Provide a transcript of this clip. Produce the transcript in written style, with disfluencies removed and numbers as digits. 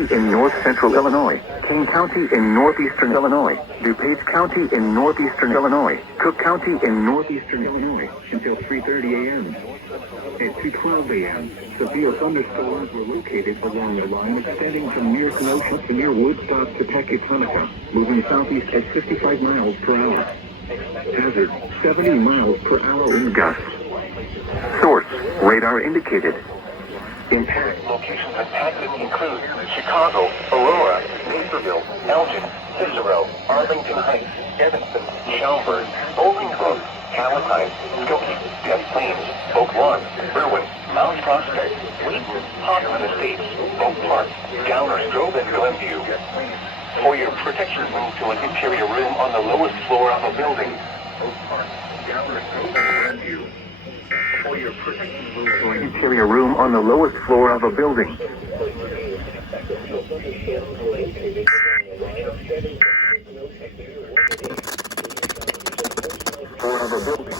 County in north central Illinois, Kane County in northeastern Illinois, DuPage County in northeastern Illinois, Cook County in northeastern Illinois until 3:30 a.m. At 2:12 a.m., severe thunderstorms were located along a line extending from near Kenosha to near Woodstock to Pecatonica, moving southeast at 55 miles per hour. Hazard, 70 miles per hour wind gusts. Source, radar indicated. Impact Locations impacted include Chicago, Aurora, Naperville, Elgin, Cicero, Arlington Heights, Evanston, Schaumburg, Bolingbrook, Palatine, Skokie, Des Plaines, Oak Lawn, Berwyn, Mount Prospect, Wheaton, Hoffman Estates, Oak Park, Downers Grove, and Glenview. For your protection, move to an interior room on the lowest floor of a building. Oak Park, Downers Grove, and Glenview. For your protection, move to an interior room on the lowest floor of a building. Floor of a building.